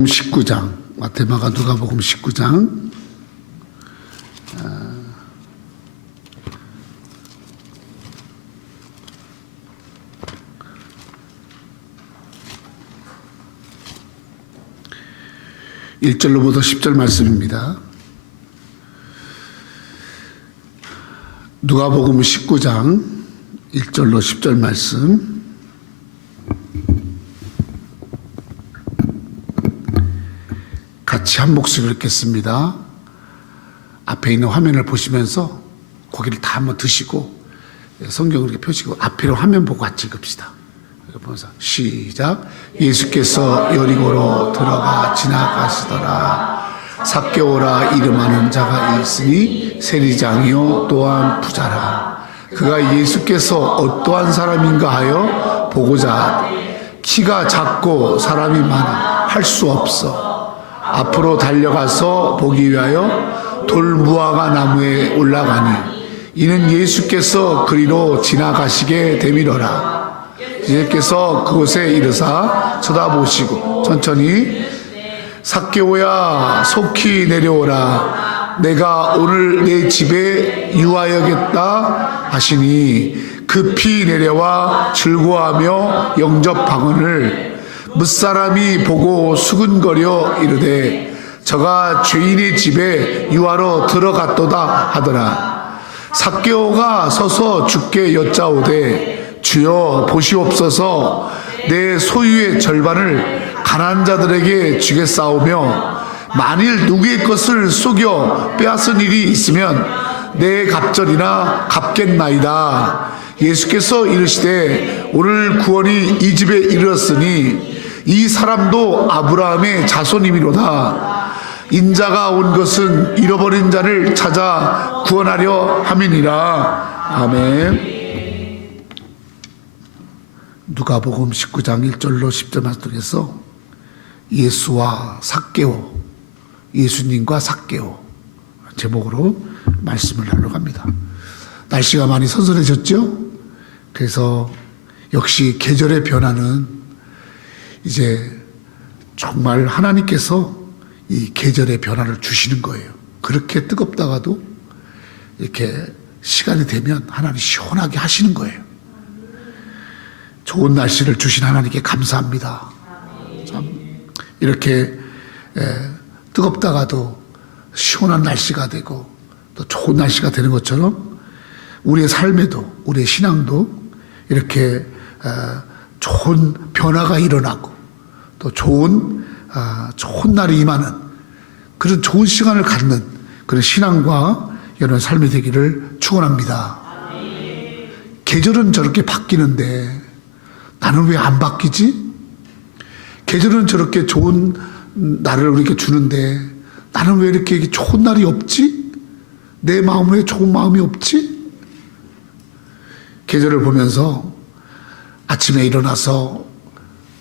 19장, 마태마가 누가복음 19장. 일 1절로부터 10절 말씀입니다. 누가복음 19장 1절로 10절 말씀. 같이 한 목소리로 읽겠습니다. 앞에 있는 화면을 보시면서 고기를 다 한번 드시고 성경을 이렇게 펴시고 앞에 화면 보고 같이 읽읍시다. 보면서 시작. 예수께서 여리고로 들어가 지나가시더라. 삭개오라 이름하는 자가 있으니 세리장이요 또한 부자라. 그가 예수께서 어떠한 사람인가 하여 보고자 키가 작고 사람이 많아 할 수 없어 앞으로 달려가서 보기 위하여 돌무화과 나무에 올라가니 이는 예수께서 그리로 지나가시게 되밀어라. 예수께서 그곳에 이르사 쳐다보시고 천천히 삭개오야 속히 내려오라. 내가 오늘 내 집에 유하여겠다 하시니 급히 내려와 즐거워하며 영접하거늘 뭇사람이 보고 수근거려 이르되 저가 죄인의 집에 유하러 들어갔도다 하더라. 삭개오가 서서 주께 여짜오되 주여 보시옵소서 내 소유의 절반을 가난한 자들에게 주겠사오며 만일 누구의 것을 속여 빼앗은 일이 있으면 내 갑절이나 갚겠나이다. 예수께서 이르시되 오늘 구원이 이 집에 이르렀으니 이 사람도 아브라함의 자손이미로다. 인자가 온 것은 잃어버린 자를 찾아 구원하려 함이니라. 아멘. 누가복음 19장 1절로 10절 말씀에서 예수와 삭개오, 예수님과 삭개오 제목으로 말씀을 나누려고 합니다. 날씨가 많이 선선해졌죠? 그래서 역시 계절의 변화는 이제 정말 하나님께서 이 계절의 변화를 주시는 거예요. 그렇게 뜨겁다가도 이렇게 시간이 되면 하나님 시원하게 하시는 거예요. 좋은 날씨를 주신 하나님께 감사합니다. 참 이렇게 뜨겁다가도 시원한 날씨가 되고 또 좋은 날씨가 되는 것처럼 우리의 삶에도 우리의 신앙도 이렇게 좋은 변화가 일어나고 또 좋은 날이 임하는 그런 좋은 시간을 갖는 그런 신앙과 이런 삶이 되기를 축원합니다. 계절은 저렇게 바뀌는데 나는 왜 안 바뀌지? 계절은 저렇게 좋은 날을 우리에게 주는데 나는 왜 이렇게 좋은 날이 없지? 내 마음에 왜 좋은 마음이 없지? 계절을 보면서 아침에 일어나서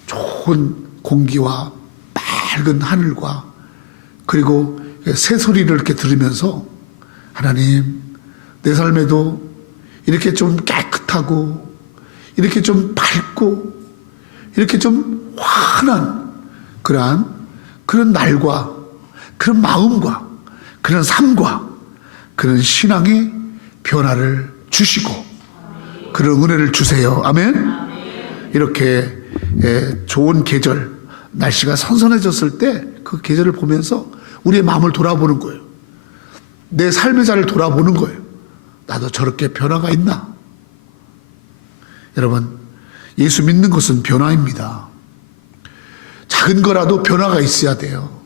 좋은 공기와 맑은 하늘과 그리고 새소리를 이렇게 들으면서 하나님 내 삶에도 이렇게 좀 깨끗하고 이렇게 좀 밝고 이렇게 좀 환한 그런 날과 그런 마음과 그런 삶과 그런 신앙의 변화를 주시고 그런 은혜를 주세요. 아멘. 이렇게 좋은 계절, 날씨가 선선해졌을 때 그 계절을 보면서 우리의 마음을 돌아보는 거예요. 내 삶의 자리를 돌아보는 거예요. 나도 저렇게 변화가 있나? 여러분, 예수 믿는 것은 변화입니다. 작은 거라도 변화가 있어야 돼요.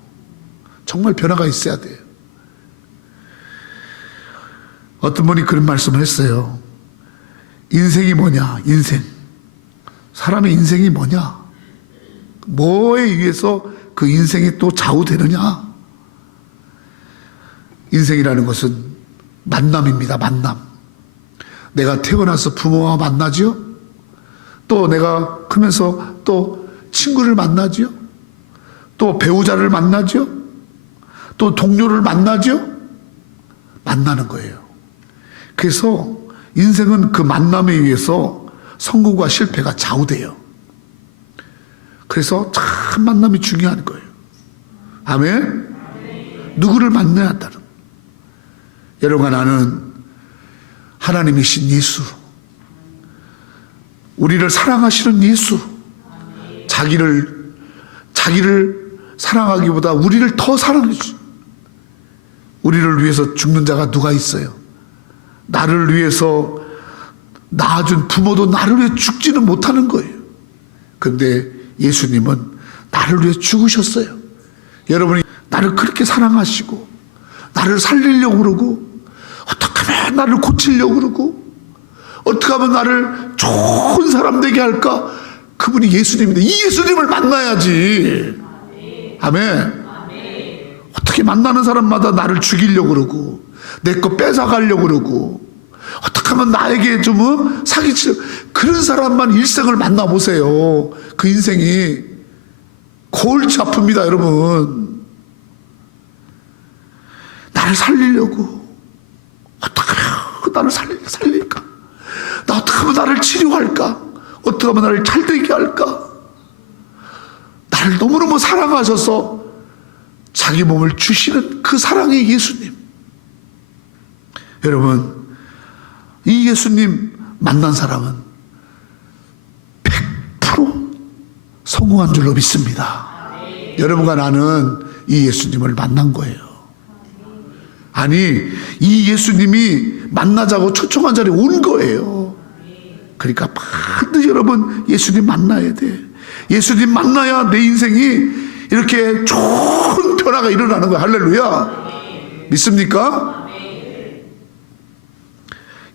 정말 변화가 있어야 돼요. 어떤 분이 그런 말씀을 했어요. 인생이 뭐냐? 인생. 사람의 인생이 뭐냐? 뭐에 의해서 그 인생이 또 좌우되느냐? 인생이라는 것은 만남입니다. 만남. 내가 태어나서 부모와 만나죠? 또 내가 크면서 또 친구를 만나죠? 또 배우자를 만나죠? 또 동료를 만나죠? 만나는 거예요. 그래서 인생은 그 만남에 의해서 성공과 실패가 좌우돼요. 그래서 참 만남이 중요한 거예요. 아멘? 누구를 만나야 한다는. 여러분과 나는 하나님이신 예수, 우리를 사랑하시는 예수, 자기를 사랑하기보다 우리를 더 사랑해 주시. 우리를 위해서 죽는 자가 누가 있어요? 나를 위해서 낳아준 부모도 나를 위해 죽지는 못하는 거예요. 그런데 예수님은 나를 위해 죽으셨어요. 여러분이 나를 그렇게 사랑하시고 나를 살리려고 그러고 어떻게 하면 나를 고치려고 그러고 어떻게 하면 나를 좋은 사람 되게 할까? 그분이 예수님인데 이 예수님을 만나야지. 아멘. 어떻게 만나는 사람마다 나를 죽이려고 그러고 내 거 뺏어가려고 그러고 어떻게 하면 나에게 좀 사기치려, 그런 사람만 일생을 만나보세요. 그 인생이 골치 아픕니다, 여러분. 나를 살리려고 어떻게 하면 나를 살릴까? 나 어떻게 하면 나를 치료할까? 어떻게 하면 나를 잘되게 할까? 나를 너무너무 사랑하셔서 자기 몸을 주시는 그 사랑의 예수님. 여러분, 이 예수님 만난 사람은 100% 성공한 줄로 믿습니다. 여러분과 나는 이 예수님을 만난 거예요. 아니, 이 예수님이 만나자고 초청한 자리에 온 거예요. 그러니까 반드시 여러분 예수님 만나야 돼. 예수님 만나야 내 인생이 이렇게 좋은 변화가 일어나는 거야. 할렐루야. 믿습니까?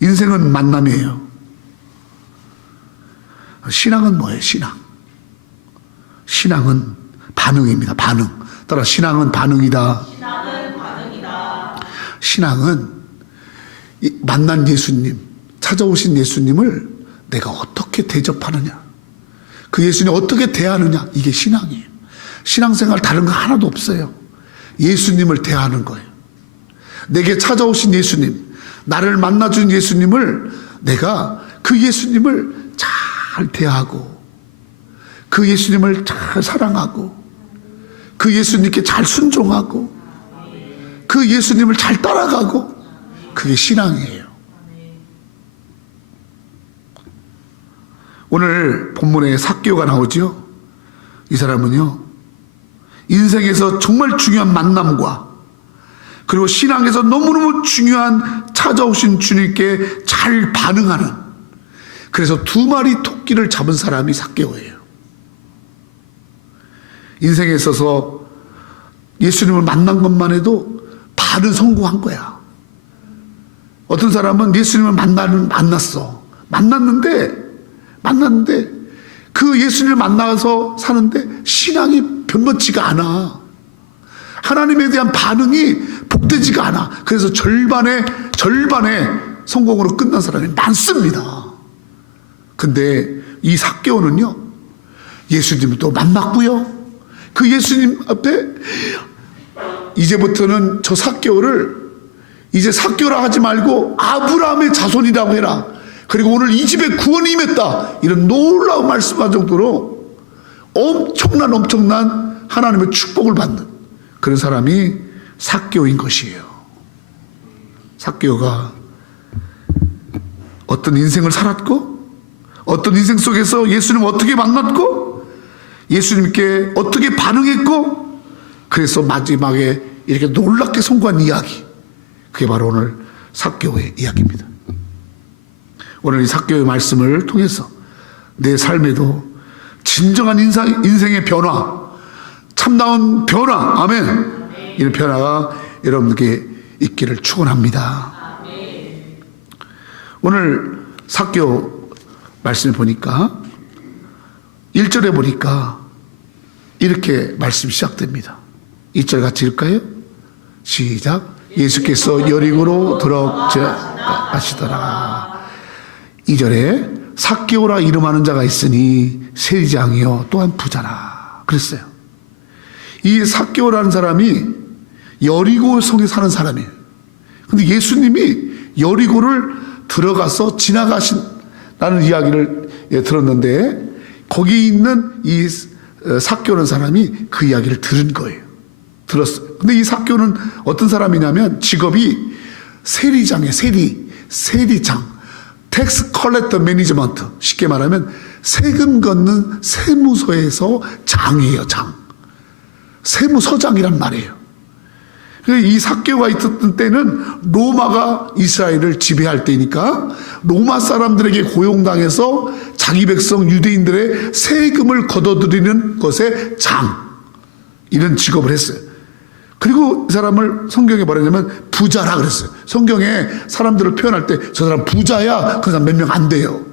인생은 만남이에요. 신앙은 뭐예요? 신앙은 반응입니다. 반응. 따라 신앙은 반응이다. 신앙은 만난 예수님, 찾아오신 예수님을 내가 어떻게 대접하느냐, 그 예수님 어떻게 대하느냐, 이게 신앙이에요. 신앙생활 다른 거 하나도 없어요. 예수님을 대하는 거예요. 내게 찾아오신 예수님, 나를 만나준 예수님을 내가 그 예수님을 잘 대하고 그 예수님을 잘 사랑하고 그 예수님께 잘 순종하고 그 예수님을 잘 따라가고, 그게 신앙이에요. 오늘 본문에 삭개오가 나오죠. 이 사람은요, 인생에서 정말 중요한 만남과 그리고 신앙에서 너무너무 중요한 찾아오신 주님께 잘 반응하는, 그래서 2마리 토끼를 잡은 사람이 삭개오예요. 인생에 있어서 예수님을 만난 것만 해도 반은 성공한 거야. 어떤 사람은 예수님을 만났어. 만났는데 그 예수님을 만나서 사는데 신앙이 변변치가 않아. 하나님에 대한 반응이 복되지가 않아. 그래서 절반의 성공으로 끝난 사람이 많습니다. 근데 이 삭개오는요, 예수님을 또 만났고요, 그 예수님 앞에 이제부터는 저 삭개오를 이제 삭개오라 하지 말고 아브라함의 자손이라고 해라. 그리고 오늘 이 집에 구원이 임했다. 이런 놀라운 말씀할 정도로 엄청난 하나님의 축복을 받는 그런 사람이 삭개오인 것이에요. 삭개오가 어떤 인생을 살았고, 어떤 인생 속에서 예수님을 어떻게 만났고, 예수님께 어떻게 반응했고, 그래서 마지막에 이렇게 놀랍게 성공한 이야기, 그게 바로 오늘 삭개오의 이야기입니다. 오늘 이 삭개오의 말씀을 통해서 내 삶에도 진정한 인생의 변화, 참다운 변화, 아멘, 이런 변화가 여러분에게 있기를 축원합니다. 오늘 삭개오 말씀을 보니까 1절에 보니까 이렇게 말씀이 시작됩니다. 2절 같이 읽을까요? 시작. 예수께서 여리고로 들어가시더라. 2절에 삭개오라 이름하는 자가 있으니 세리장이요 또한 부자라 그랬어요. 이 삭개오라는 사람이 여리고 성에 사는 사람이에요. 근데 예수님이 여리고를 들어가서 지나가신다는 이야기를 들었는데, 거기 있는 이 삭개오라는 사람이 그 이야기를 들은 거예요. 들었어요. 근데 이 삭개오는 어떤 사람이냐면 직업이 세리장이에요. 세리장. 텍스 컬렉터 매니지먼트. 쉽게 말하면 세금 걷는 세무서에서 장이에요. 장. 세무서장이란 말이에요. 이 삭개오가 있었던 때는 로마가 이스라엘을 지배할 때니까 로마 사람들에게 고용당해서 자기 백성 유대인들의 세금을 걷어들이는 것에 장, 이런 직업을 했어요. 그리고 이 사람을 성경에 뭐라냐면 부자라 그랬어요. 성경에 사람들을 표현할 때 저 사람 부자야, 그 사람 몇 명 안 돼요.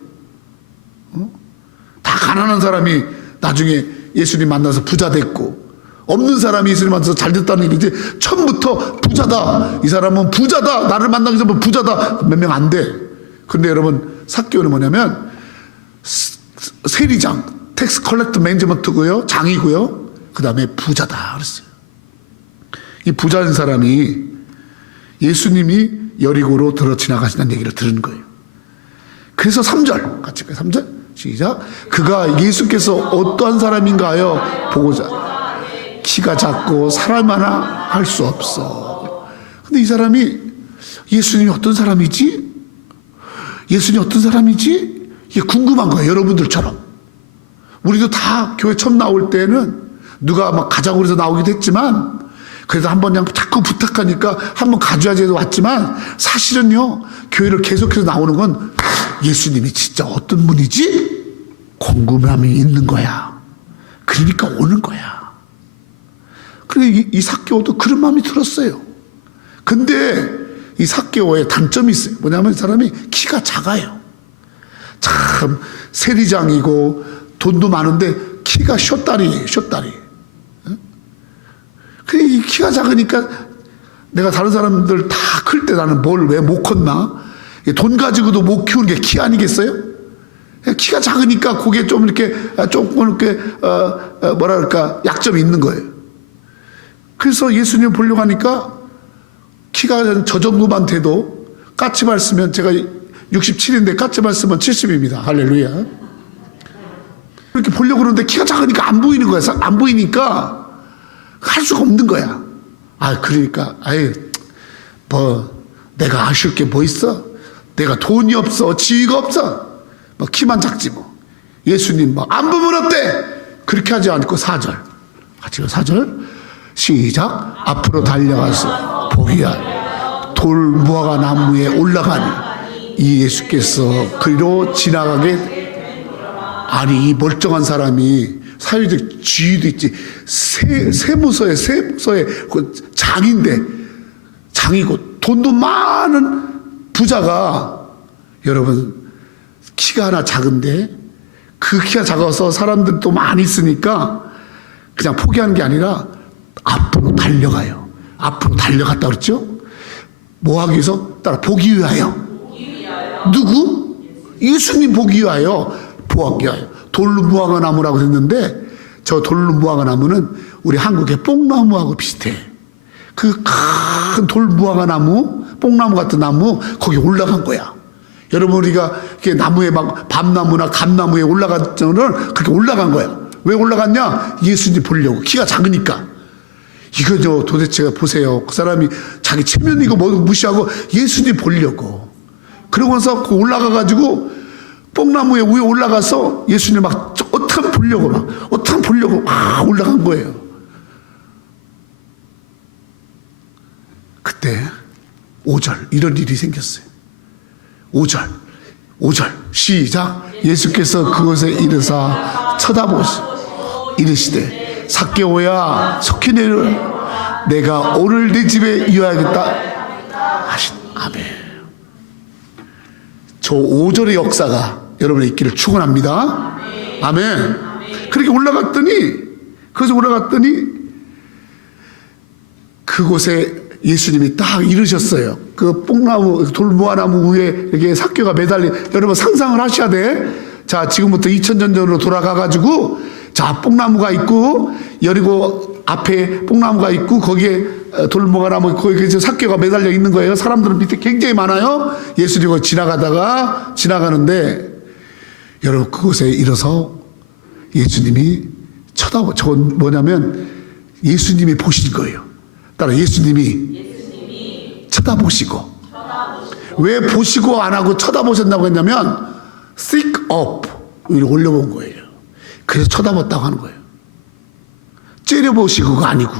다 가난한 사람이 나중에 예수님 만나서 부자 됐고, 없는 사람이 예수님 만나서 잘 됐다는 얘기지, 처음부터 부자다, 이 사람은 부자다, 나를 만나기 전에 부자다, 몇 명 안 돼. 그런데 여러분, 삭개오는 뭐냐면 세리장, 텍스 컬렉터 매니지먼트고요, 장이고요, 그 다음에 부자다 그랬어요. 이 부자인 사람이 예수님이 여리고로 들어 지나가신다는 얘기를 들은 거예요. 그래서 3절 같이 가요. 3절 시작. 그가 예수께서 어떠한 사람인가요? 보고자 키가 작고 사람 하나 할 수 없어. 근데 이 사람이 예수님이 어떤 사람이지? 예수님이 어떤 사람이지? 이게 궁금한 거예요. 여러분들처럼. 우리도 다 교회 처음 나올 때는 누가 막 가자고 그래서 나오기도 했지만, 그래서 한번 그냥 자꾸 부탁하니까 한번 가져야지 해서 왔지만, 사실은요, 교회를 계속해서 나오는 건 예수님이 진짜 어떤 분이지? 궁금함이 있는 거야. 그러니까 오는 거야. 그리고 이 삭개오도 그런 마음이 들었어요. 근데 이 삭개오의 단점이 있어요. 뭐냐면 이 사람이 키가 작아요. 참 세리장이고 돈도 많은데 키가 숏다리예요. 숏다리. 그래, 이 키가 작으니까 내가 다른 사람들 다 클 때 나는 뭘 왜 못 컸나? 돈 가지고도 못 키우는 게 키 아니겠어요? 키가 작으니까 그게 좀 이렇게 조금 이렇게 뭐라 그럴까 약점이 있는 거예요. 그래서 예수님 보려고 하니까 키가 저 정도만 돼도 까치발 쓰면, 제가 67인데 까치발 쓰면 70입니다. 할렐루야. 이렇게 보려고 그러는데 키가 작으니까 안 보이는 거야. 안 보이니까 할 수가 없는 거야. 그러니까 내가 아쉬울 게 뭐 있어? 내가 돈이 없어, 지위가 없어, 키만 작지 뭐. 예수님 안 보면 어때? 그렇게 하지 않고 4절 같이 4절 시작. 앞으로 달려가서 보기야 돌 무화과 나무에 올라가니 이 예수께서 그리로 지나가게. 아니, 이 멀쩡한 사람이 사회적 지위도 있지, 세무서의 그 장인데, 장이고 돈도 많은 부자가, 여러분, 키가 하나 작은데, 그 키가 작아서 사람들도 많이 있으니까 그냥 포기하는 게 아니라 앞으로 달려가요. 앞으로 달려갔다 그랬죠? 뭐 하기 위해서? 따라 보기 위하여. 누구? 예수님 보기 위하여. 보기 위하여. 돌무화과 나무라고 했는데, 저 돌무화과 나무는 우리 한국의 뽕나무하고 비슷해. 그 큰 돌무화과 나무, 뽕나무 같은 나무, 거기 올라간 거야. 여러분, 우리가 이렇게 나무에 막 밤나무나 감나무에 올라간 저는 그렇게 올라간 거야. 왜 올라갔냐? 예수님 보려고. 키가 작으니까. 이거 도대체 보세요. 그 사람이 자기 체면이고 뭐 무시하고 예수님 보려고. 그러고서 그 올라가가지고 뽕나무에 위에 올라가서 예수님 어떻게 보려고 올라간 거예요. 그때 5절 이런 일이 생겼어요. 5절 시작. 예수께서 그곳에 이르사 쳐다보시고 이르시되 삭개오야 속히 내려라. 내가 오늘 네 집에 이어야겠다 하신. 아멘. 저 5절의 역사가 여러분의 있기를 축원합니다. 아멘. 그렇게 올라갔더니 그곳에 예수님이 딱 이르셨어요. 그 뽕나무, 돌무화나무 위에 이렇게 삭개오가 매달린, 여러분 상상을 하셔야 돼. 자, 지금부터 2000년 전으로 돌아가가지고, 자, 뽕나무가 있고, 여리고 앞에 뽕나무가 있고, 거기에 돌무화나무, 거기에 삭개오가 매달려 있는 거예요. 사람들은 밑에 굉장히 많아요. 예수님이 지나가는데, 여러분 그곳에 이르서 예수님이 저건 뭐냐면, 예수님이 보신 거예요. 따라 예수님이 쳐다보시고. 왜 보시고 안 하고 쳐다보셨다고 했냐면 think up 위로 올려본 거예요. 그래서 쳐다봤다고 하는 거예요. 째려보시고가 아니고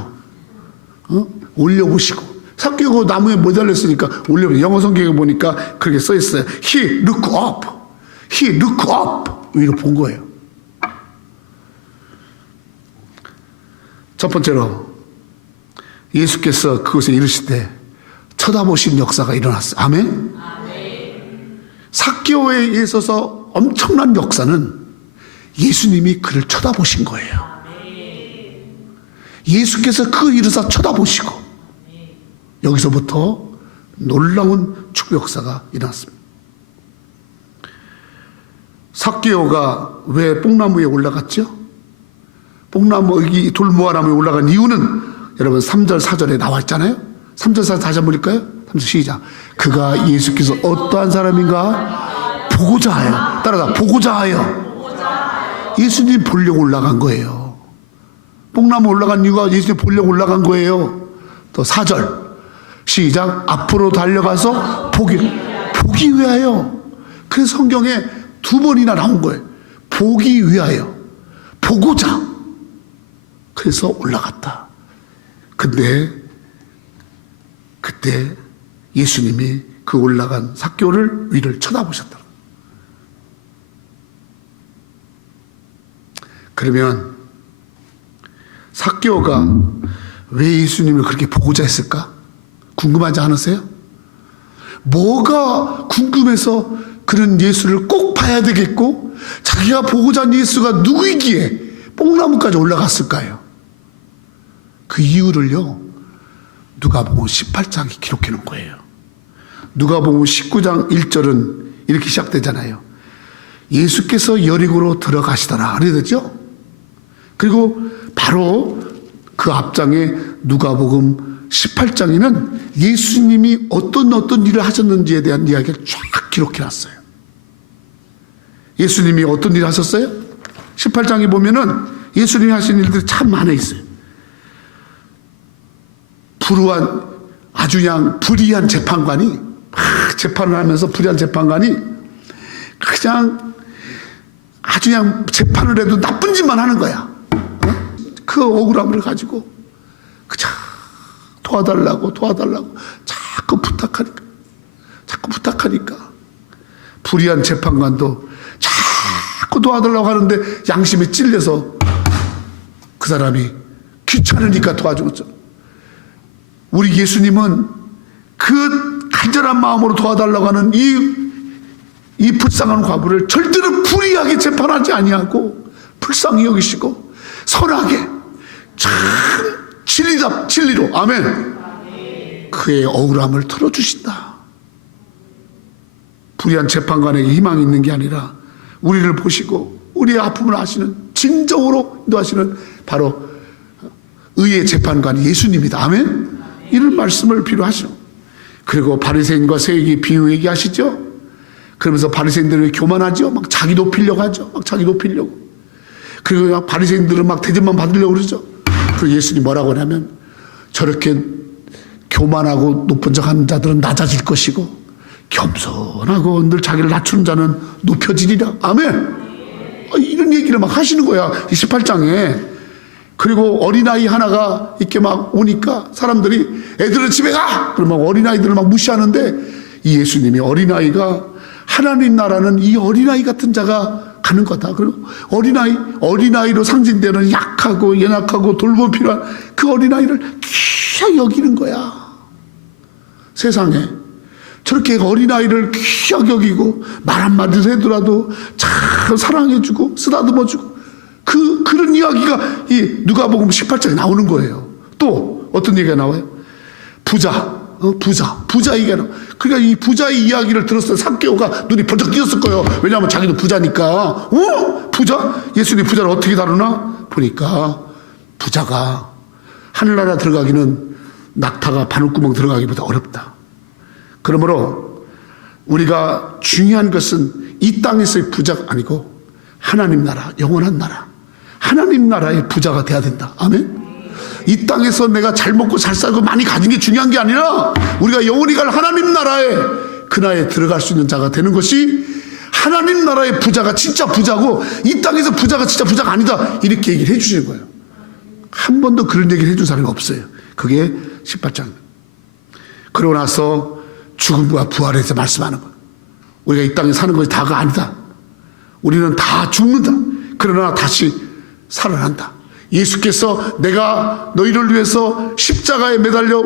올려보시고. 삭개오가 나무에 매달렸으니까 올려보시고. 영어 성경에 보니까 그렇게 써 있어요. He look up. He look up 위로 본 거예요. 첫 번째로 예수께서 그곳에 이르실 때 쳐다보신 역사가 일어났어요. 아멘? 삭개오에 있어서 엄청난 역사는 예수님이 그를 쳐다보신 거예요. 예수께서 그 이르사 쳐다보시고 여기서부터 놀라운 축복 역사가 일어났습니다. 삭개오가 왜 뽕나무에 올라갔죠? 뽕나무, 여기 돌무화나무에 올라간 이유는 여러분 3절 4절에 나와 있잖아요. 3절 4절 다시 한번 읽을까요? 3절 시작. 그가 예수께서 어떠한 사람인가 보고자 하여. 따라다. 보고자 하여. 예수님 보려고 올라간 거예요. 뽕나무 올라간 이유가 예수님 보려고 올라간 거예요. 또 4절 시작. 앞으로 달려가서 보기 위하여. 그래서 성경에 2번이나 나온 거예요. 보기 위하여. 보고자. 그래서 올라갔다. 근데 그때 예수님이 그 올라간 삭개오를 위를 쳐다보셨다. 그러면 삭개오가 왜 예수님을 그렇게 보고자 했을까? 궁금하지 않으세요? 뭐가 궁금해서 그런 예수를 꼭 봐야 되겠고 자기가 보고자 한 예수가 누구이기에 뽕나무까지 올라갔을까요? 그 이유를요 누가복음 18장이 기록해 놓은 거예요. 누가복음 19장 1절은 이렇게 시작되잖아요. 예수께서 여리고로 들어가시더라 그래야 되죠? 그리고 바로 그 앞장에 누가복음 18장에는 예수님이 어떤 일을 하셨는지에 대한 이야기를 쫙 기록해 놨어요. 예수님이 어떤 일을 하셨어요? 18장에 보면은 예수님이 하신 일들이 참 많아 있어요. 아주 그냥 불의한 재판관이 막 재판을 하면서 불의한 재판관이 그냥 아주 그냥 재판을 해도 나쁜 짓만 하는 거야. 그 억울함을 가지고 그냥 도와달라고 자꾸 부탁하니까 불의한 재판관도 자꾸 도와달라고 하는데 양심에 찔려서 그 사람이 귀찮으니까 도와주겠죠. 우리 예수님은 그 간절한 마음으로 도와달라고 하는 이 불쌍한 과부를 절대로 불의하게 재판하지 아니하고 불쌍히 여기시고 선하게 참 진리로 아멘. 그의 억울함을 털어주신다. 불의한 재판관에게 희망이 있는 게 아니라 우리를 보시고 우리의 아픔을 아시는 진정으로 인도하시는 바로 의의 재판관이 예수님이다. 아멘. 이런 말씀을 필요하죠. 그리고 바리새인과 세익이 비유 얘기하시죠. 그러면서 바리새인들은 교만하죠. 막 자기 높이려고 하죠. 막 자기 높이려고. 그리고 바리새인들은 막 대접만 받으려고 그러죠. 그리고 예수님이 뭐라고 하냐면 저렇게 교만하고 높은 척하는 자들은 낮아질 것이고 겸손하고 늘 자기를 낮추는 자는 높여지리라. 아멘. 이런 얘기를 막 하시는 거야. 28장에. 그리고 어린아이 하나가 이렇게 막 오니까 사람들이 애들은 집에 가! 그러면 어린아이들을 막 무시하는데 이 예수님이 어린아이가 하나님 나라는 이 어린아이 같은 자가 가는 거다. 그리고 어린아이로 상징되는 약하고 연약하고 돌봄 필요한 그 어린아이를 귀하게 여기는 거야. 세상에. 저렇게 어린아이를 귀하게 여기고 말 한마디를 하더라도 잘 사랑해주고 쓰다듬어주고 그런 이야기가 이 누가복음 18장에 나오는 거예요. 또 어떤 얘기가 나와요? 부자 얘기가 나와요. 그러니까 이 부자의 이야기를 들었을 때 삭개오가 눈이 번쩍 띄었을 거예요. 왜냐하면 자기도 부자니까. 부자? 예수님 부자를 어떻게 다루나? 보니까 부자가 하늘나라 들어가기는 낙타가 바늘구멍 들어가기보다 어렵다. 그러므로 우리가 중요한 것은 이 땅에서의 부자가 아니고 하나님 나라, 영원한 나라, 하나님 나라의 부자가 돼야 된다. 아멘. 이 땅에서 내가 잘 먹고 잘 살고 많이 가진 게 중요한 게 아니라 우리가 영원히 갈 하나님 나라에 그 나라에 들어갈 수 있는 자가 되는 것이 하나님 나라의 부자가 진짜 부자고 이 땅에서 부자가 진짜 부자가 아니다, 이렇게 얘기를 해주시는 거예요. 한 번도 그런 얘기를 해준 사람이 없어요. 그게 18장. 그러고 나서 죽음과 부활에 대해서 말씀하는 거예요. 우리가 이 땅에 사는 것이 다가 아니다. 우리는 다 죽는다. 그러나 다시 살아난다. 예수께서 내가 너희를 위해서 십자가에 매달려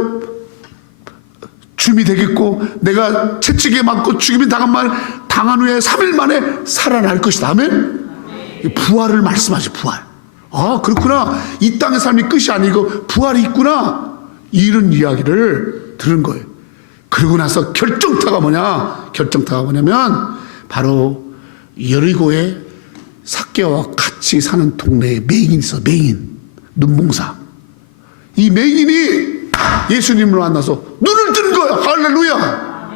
죽음이 되겠고 내가 채찍에 맞고 죽임이 당한 후에 3일 만에 살아날 것이다. 아멘? 부활을 말씀하죠. 부활. 아, 그렇구나. 이 땅의 삶이 끝이 아니고 부활이 있구나, 이런 이야기를 들은 거예요. 그러고 나서 결정타가 뭐냐면 바로 여리고에 삭개와 같이 사는 동네에 매인이 있어. 매인, 눈봉사. 이 매인이 예수님을 만나서 눈을 뜨는 거야. 할렐루야.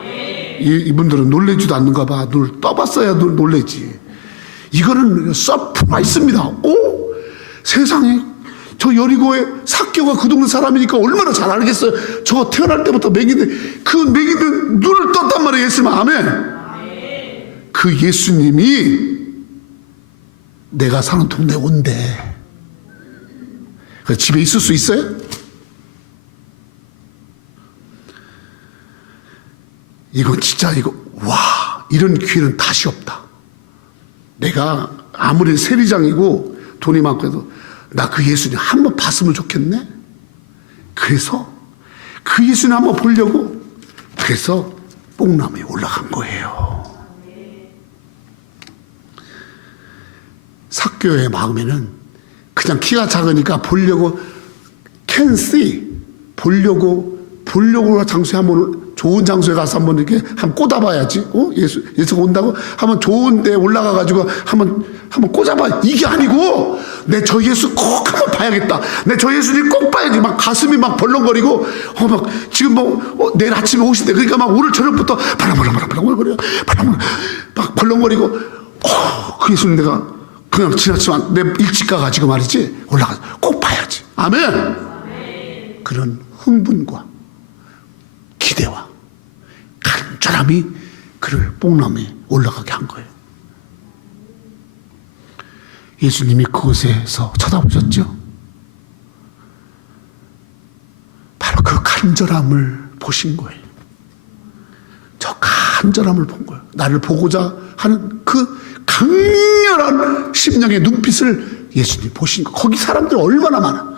이분들은 놀래지도 않는가 봐. 눈을 떠봤어야 놀래지. 이거는 서프라이즈입니다. 오, 세상에 저 여리고에 삭개가 그 동네 사람이니까 얼마나 잘 알겠어요. 저 태어날 때부터 매인인데 그 매인은 눈을 떴단 말이에요. 예수님. 아멘. 그 예수님이 내가 사는 동네에 온대. 집에 있을 수 있어요? 이건 진짜 와, 이런 기회는 다시 없다. 내가 아무리 세리장이고 돈이 많고 해도 나 그 예수님 한번 봤으면 좋겠네. 그래서 그 예수님 한번 보려고 그래서 뽕나무에 올라간 거예요. 삭개의 마음에는 그냥 키가 작으니까 보려고 can see, 보려고 장소에 한번 좋은 장소에 가서 한번 이렇게 한번 꽂아봐야지. 예수가 온다고 한번 좋은 데 올라가가지고 한번 꽂아봐. 이게 아니고 내 저 예수 꼭 한번 봐야겠다. 내 저 예수님 꼭 봐야지. 막 가슴이 막 벌렁거리고 막 지금 내일 아침에 오신대. 그러니까 막 오늘 저녁부터 벌렁거려 막 벌렁거리고 그 예수님 내가 그냥 지나치면 내 일찍 가가지고 말이지 올라가서 꼭 봐야지. 아멘. 그런 흥분과 기대와 간절함이 그를 뽕나무에 올라가게 한 거예요. 예수님이 그곳에서 쳐다보셨죠? 바로 그 간절함을 보신 거예요. 저 간절함을 본 거예요. 나를 보고자 하는 그 강렬한 심령의 눈빛을 예수님이 보신 거예요. 거기 사람들 얼마나 많아.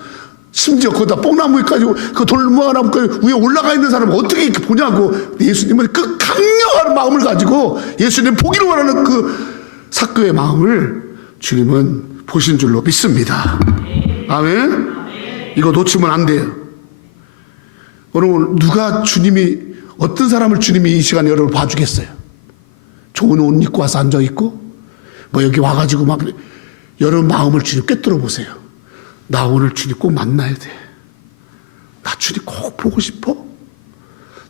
심지어 거기다 뽕나무에까지 그 돌무화나무까지 위에 올라가 있는 사람을 어떻게 이렇게 보냐고. 예수님은 그 강력한 마음을 가지고 예수님 보기를 원하는 그 삭개의 마음을 주님은 보신 줄로 믿습니다. 아멘. 이거 놓치면 안 돼요. 오늘 누가 주님이 어떤 사람을 주님이 이 시간에 여러분 봐주겠어요? 좋은 옷 입고 와서 앉아있고 여기 와가지고 막 여러분 마음을 주님 꿰뚫어 보세요. 나 오늘 주님 꼭 만나야 돼. 나 주님 꼭 보고 싶어.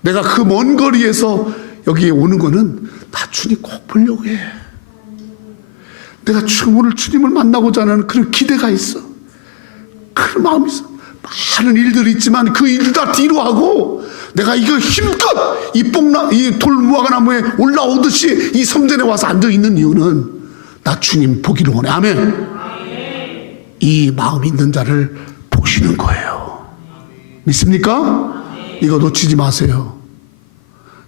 내가 그 먼 거리에서 여기에 오는 거는 나 주님 꼭 보려고 해. 내가 오늘 주님을 만나고자 하는 그런 기대가 있어. 그런 마음이 있어. 많은 일들이 있지만 그 일들 다 뒤로 하고 내가 이거 힘껏 이 돌무화과나무에 올라오듯이 이 성전에 와서 앉아있는 이유는 나 주님 보기를 원해. 아멘. 이 마음이 있는 자를 보시는 거예요. 믿습니까? 이거 놓치지 마세요.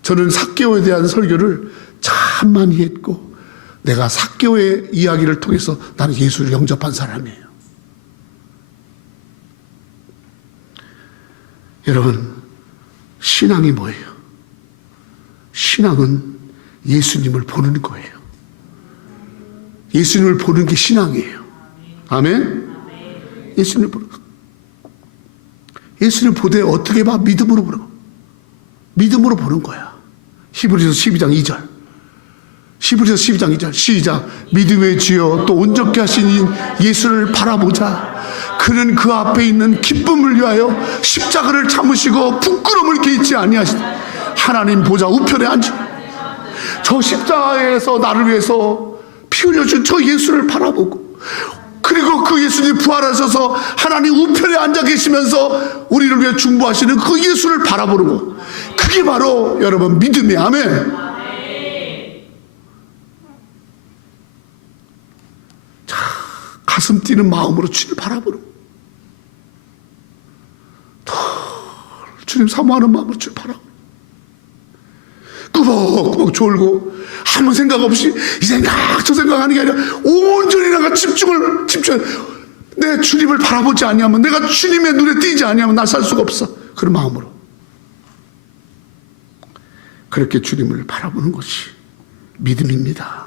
저는 삭개오에 대한 설교를 참 많이 했고 내가 삭개오의 이야기를 통해서 나는 예수를 영접한 사람이에요. 여러분, 신앙이 뭐예요? 신앙은 예수님을 보는 거예요. 예수님을 보는 게 신앙이에요. 아멘? 예수님을 보는 거. 예수님을 보되 어떻게 봐? 믿음으로 보는 거. 믿음으로 보는 거야. 히브리서 12장 2절. 히브리서 12장 2절 시작. 믿음의 주여 또 온전케 하신 예수를 바라보자. 그는 그 앞에 있는 기쁨을 위하여 십자가를 참으시고 부끄러움을 개의치 아니하시니 하나님 보좌 우편에 앉으. 저 십자가에서 나를 위해서 피 흘려준 저 예수를 바라보고 그리고 그 예수님 부활하셔서 하나님 우편에 앉아 계시면서 우리를 위해 중보하시는 그 예수를 바라보는 것, 그게 바로 여러분 믿음의 아멘. 자, 가슴 뛰는 마음으로 주님을 바라보는 것, 주님 사모하는 마음으로 주님을 바라보는 것, 꾸벅꾸벅 졸고 아무 생각 없이 이 생각 저 생각하는 게 아니라 온전히 내가 집중 내 주님을 바라보지 아니하면, 내가 주님의 눈에 띄지 아니하면 나 살 수가 없어. 그런 마음으로 그렇게 주님을 바라보는 것이 믿음입니다.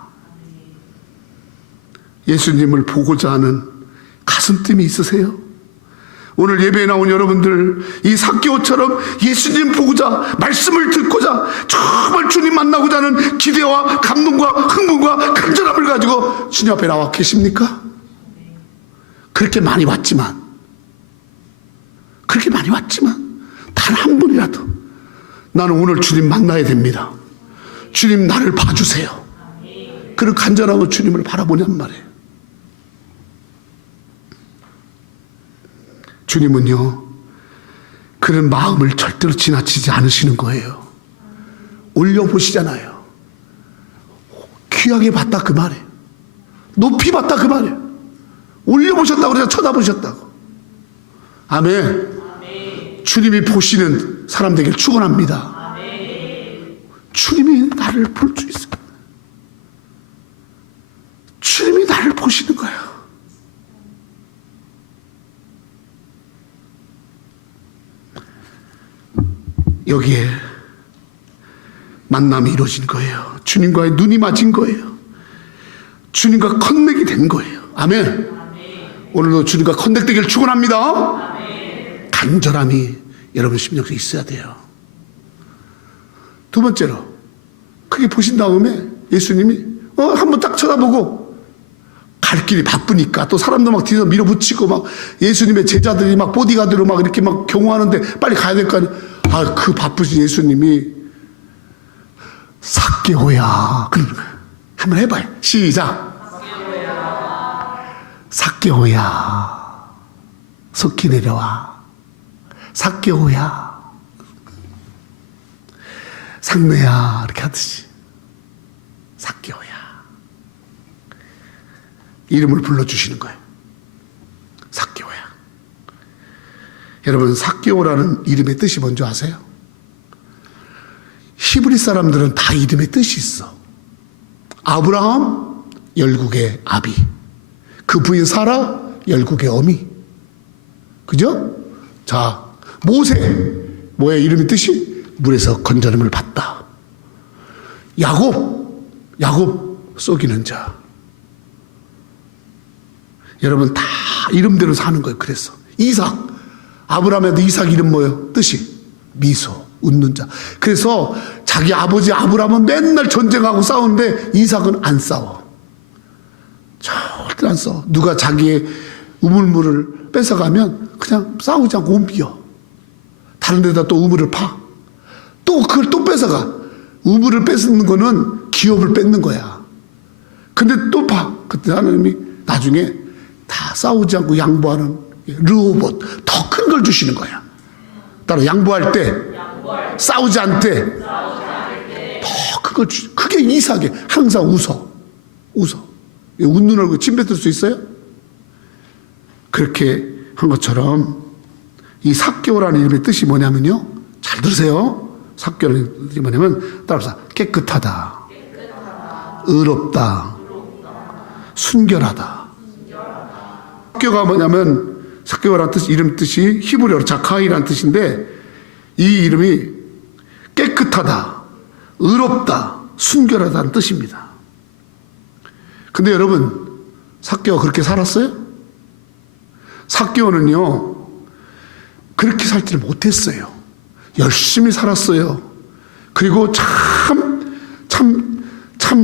예수님을 보고자 하는 가슴뜸이 있으세요? 오늘 예배에 나온 여러분들, 이 삭개오처럼 예수님 보고자, 말씀을 듣고자, 정말 주님 만나고자 하는 기대와 감동과 흥분과 간절함을 가지고 주님 앞에 나와 계십니까? 그렇게 많이 왔지만 단 한 분이라도 나는 오늘 주님 만나야 됩니다, 주님 나를 봐주세요, 그런 간절함으로 주님을 바라보냔 말이에요. 주님은요, 그런 마음을 절대로 지나치지 않으시는 거예요. 올려보시잖아요. 귀하게 봤다 그 말이에요. 높이 봤다 그 말이에요. 올려보셨다고 그래서 쳐다보셨다고. 아멘. 주님이 보시는 사람 되길 축원합니다. 주님이 나를 볼 수 있어요. 주님이 나를 보시는 거예요. 여기에 만남이 이루어진 거예요. 주님과의 눈이 맞은 거예요. 주님과 커넥이 된 거예요. 아멘. 오늘도 주님과 커넥되기를 축원합니다. 간절함이 여러분 심령 속에 있어야 돼요. 두 번째로, 크게 보신 다음에 예수님이 한번 딱 쳐다보고, 갈 길이 바쁘니까 또 사람도 막 뒤에서 밀어붙이고 막 예수님의 제자들이 막 보디가드로 막 이렇게 막 경호하는데 빨리 가야 될 거 아니에요. 그 바쁘신 예수님이 삭개오야 그러는 거예요. 한번 해봐요. 시작. 삭개오야, 속히 내려와. 삭개오야, 상내야, 이렇게 하듯이 삭개오야 이름을 불러주시는 거예요. 삭개오야. 여러분, 삭개오라는 이름의 뜻이 뭔지 아세요? 히브리 사람들은 다 이름의 뜻이 있어. 아브라함, 열국의 아비. 그 부인 사라, 열국의 어미. 그죠? 자, 모세, 뭐의 이름의 뜻이? 물에서 건져냄을 받다. 야곱 속이는 자. 여러분, 다 이름대로 사는 거예요. 그래서 이삭, 아브라함에도 이삭 이름 뭐예요? 뜻이 미소, 웃는 자. 그래서 자기 아버지 아브라함은 맨날 전쟁하고 싸우는데 이삭은 안 싸워. 절대 안 싸워. 누가 자기의 우물물을 뺏어가면 그냥 싸우지 않고 옮겨. 다른 데다 또 우물을 파. 또 그걸 또 뺏어가. 우물을 뺏는 거는 기업을 뺏는 거야. 근데 또 파. 그때 하나님이 나중에 다 싸우지 않고 양보하는 르호봇, 더 큰 걸 주시는 거야. 따로 양보할 때, 싸우지 않대, 더 큰 걸 주시. 그게 이삭에 항상 웃어. 웃는 얼굴 침 뱉을 수 있어요? 그렇게 한 것처럼 이 삭개오라는 이름의 뜻이 뭐냐면요, 잘 들으세요. 삭개오라는 뜻이 뭐냐면 따라서 깨끗하다, 의롭다, 순결하다. 삭개오가 뭐냐면, 삭개오라는 뜻, 이름 뜻이 히브리어로 자카이라는 뜻인데, 이 이름이 깨끗하다, 의롭다, 순결하다는 뜻입니다. 근데 여러분, 삭개오가 그렇게 살았어요? 삭개오는요, 그렇게 살지를 못했어요. 열심히 살았어요. 그리고 참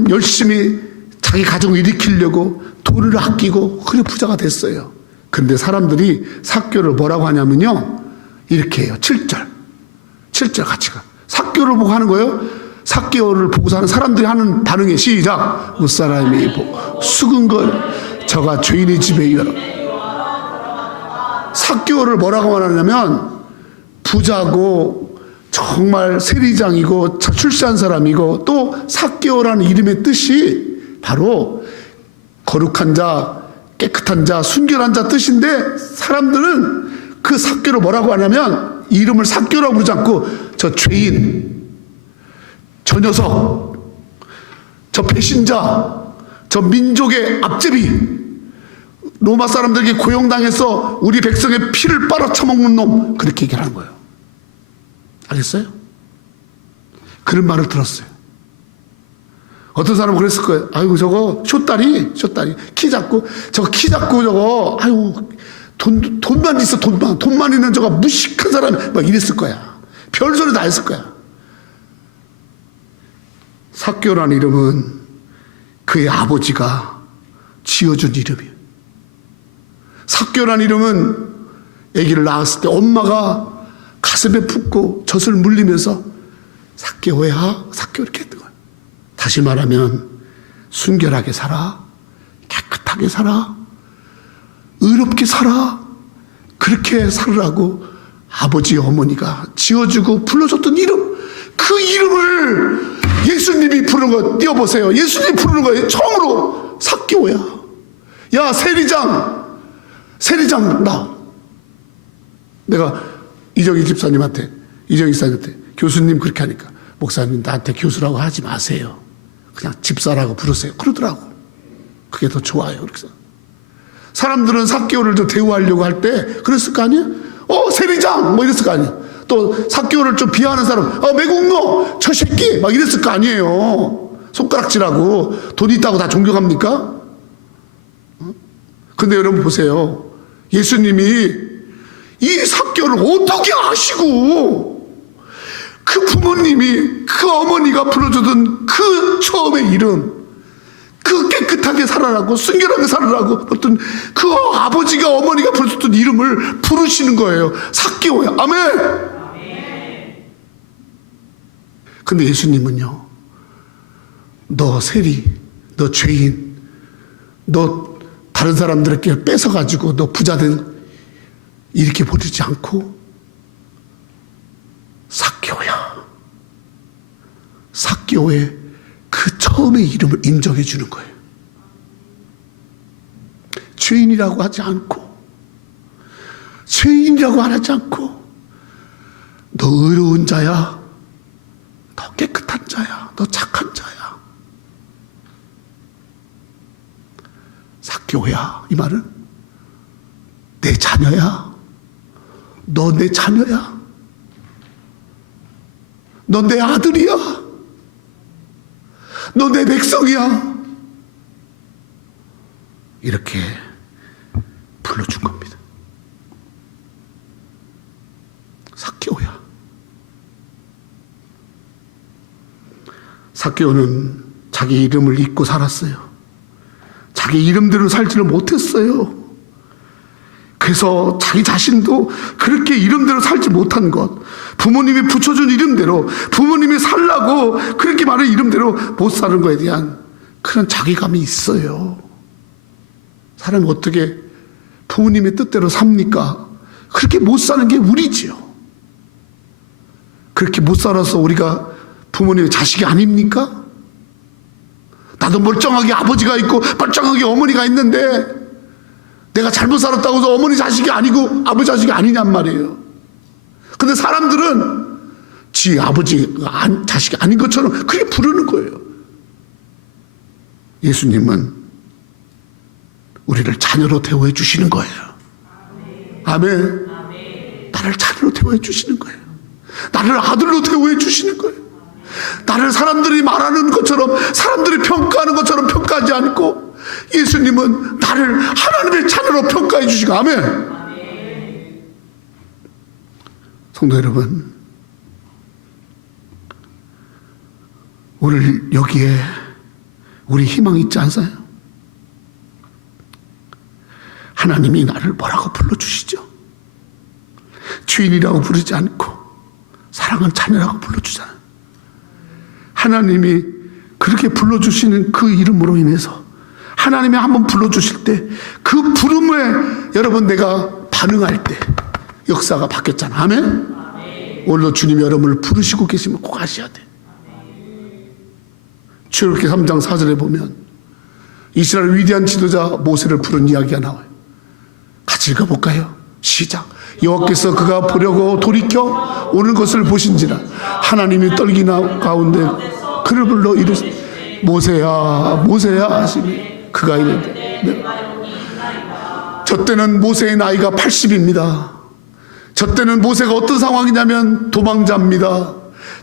열심히 자기 가정을 일으키려고 돈을 아끼고 그래 부자가 됐어요. 근데 사람들이 삭개오를 뭐라고 하냐면요, 이렇게 해요. 7절 같이 가. 삭개오를 보고 하는 거예요. 삭개오를 보고 사는 사람들이 하는 반응이 시작. 무사람이 수근걸 저가 죄인의 집에 이르러. 삭개오를 뭐라고 말하냐면 부자고 정말 세리장이고 출세한 사람이고, 또 삭개오라는 이름의 뜻이 바로 거룩한 자, 깨끗한 자, 순결한 자 뜻인데, 사람들은 그 삭개오를 뭐라고 하냐면 이름을 삭개오라고 부르지 않고 저 죄인, 저 녀석, 저 배신자, 저 민족의 앞제비, 로마 사람들에게 고용당해서 우리 백성의 피를 빨아쳐먹는 놈, 그렇게 얘기하는 거예요. 알겠어요? 그런 말을 들었어요. 어떤 사람은 그랬을 거예요. 아이고 저거 쇼다리 키 작고 저거 아이고 돈만 있어, 돈만 있는 저거 무식한 사람, 막 이랬을 거야. 별소리 다 했을 거야. 삭개오라는 이름은 그의 아버지가 지어준 이름이에요. 삭개오라는 이름은 아기를 낳았을 때 엄마가 가슴에 품고 젖을 물리면서 삭개오야, 삭개오 이렇게 했던 거예요. 다시 말하면 순결하게 살아, 깨끗하게 살아, 의롭게 살아, 그렇게 살으라고 아버지 어머니가 지어주고 불러줬던 이름, 그 이름을 예수님이 부르는 거 띄워보세요. 예수님이 부르는 거예요. 처음으로 삭개오야, 야 세리장 나. 내가 이정희 집사님한테 교수님 그렇게 하니까, 목사님 나한테 교수라고 하지 마세요, 그냥 집사라고 부르세요, 그러더라고. 그게 더 좋아요. 그래서 사람들은 삭개오를 좀 대우하려고 할 때 그랬을 거 아니에요? 세리장 뭐 이랬을 거 아니에요? 또 삭개오를 좀 비하하는 사람, 매국노 저 새끼 막 이랬을 거 아니에요. 손가락질하고. 돈 있다고 다 존경합니까? 근데 여러분 보세요. 예수님이 이 삭개오를 어떻게 아시고, 그 부모님이, 그 어머니가 불러주던 그 처음의 이름, 그 깨끗하게 살아라고, 순결하게 살아라고 어떤 그 아버지가, 어머니가 불러줬던 이름을 부르시는 거예요. 삭개오야. 아멘. 근데 예수님은요, 너 세리, 너 죄인, 너 다른 사람들에게 뺏어가지고 너 부자된, 이렇게 부르지 않고 삭개오의 그 처음의 이름을 인정해 주는 거예요. 죄인이라고 하지 않고, 너 의로운 자야, 너 깨끗한 자야, 너 착한 자야. 삭개오야, 이 말은 내 자녀야, 너 내 자녀야, 너 내 아들이야, 너 내 백성이야, 이렇게 불러준 겁니다. 삭개오야. 삭개오는 자기 이름을 잊고 살았어요. 자기 이름대로 살지를 못했어요. 그래서 자기 자신도 그렇게 이름대로 살지 못한 것, 부모님이 붙여준 이름대로, 부모님이 살라고 그렇게 말한 이름대로 못 사는 거에 대한 그런 자괴감이 있어요. 사람이 어떻게 부모님의 뜻대로 삽니까? 그렇게 못 사는 게 우리지요. 그렇게 못 살아서 우리가 부모님의 자식이 아닙니까? 나도 멀쩡하게 아버지가 있고 멀쩡하게 어머니가 있는데 내가 잘못 살았다고 해서 어머니 자식이 아니고 아버지 자식이 아니냔 말이에요. 근데 사람들은 지 아버지 자식이 아닌 것처럼 그렇게 부르는 거예요. 예수님은 우리를 자녀로 대우해 주시는 거예요. 아멘. 나를 자녀로 대우해 주시는 거예요. 나를 아들로 대우해 주시는 거예요. 나를 사람들이 말하는 것처럼, 사람들이 평가하는 것처럼 평가하지 않고, 예수님은 나를 하나님의 자녀로 평가해 주시고. 아멘. 성도 여러분, 오늘 여기에 우리 희망이 있지 않아요? 하나님이 나를 뭐라고 불러주시죠? 주인이라고 부르지 않고 사랑하는 자녀라고 불러주잖아요. 하나님이 그렇게 불러주시는 그 이름으로 인해서 하나님이 한번 불러주실 때 그 부름에 여러분 내가 반응할 때 역사가 바뀌었잖아. 아멘? 오늘도 주님이 여러분을 부르시고 계시면 꼭 아셔야 돼. 출애굽기 3장 4절에 보면 이스라엘 위대한 지도자 모세를 부른 이야기가 나와요. 같이 읽어볼까요? 시작. 여호와께서 그가 보려고 돌이켜 오는 것을 보신지라 하나님이 떨기나 가운데 그를 불러 이르시되 모세야 모세야 하시니 그가 이르되 네. 저 때는 모세의 나이가 80입니다. 저 때는 모세가 어떤 상황이냐면 도망자입니다.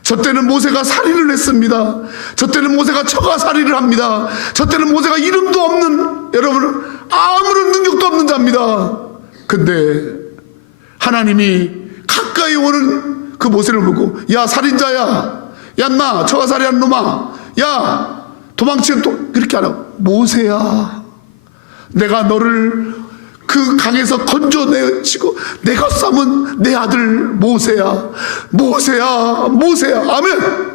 저 때는 모세가 살인을 했습니다. 저 때는 모세가 처가살이를 합니다. 저 때는 모세가 이름도 없는, 여러분 아무런 능력도 없는 자입니다. 근데 하나님이 가까이 오는 그 모세를 보고 야 살인자야, 야 나 처가살이한 놈아, 야 도망치는 또 그렇게 안 하고 모세야 내가 너를 그 강에서 건져내시고 내가 삼은 내 아들 모세야 모세야 모세야. 아멘.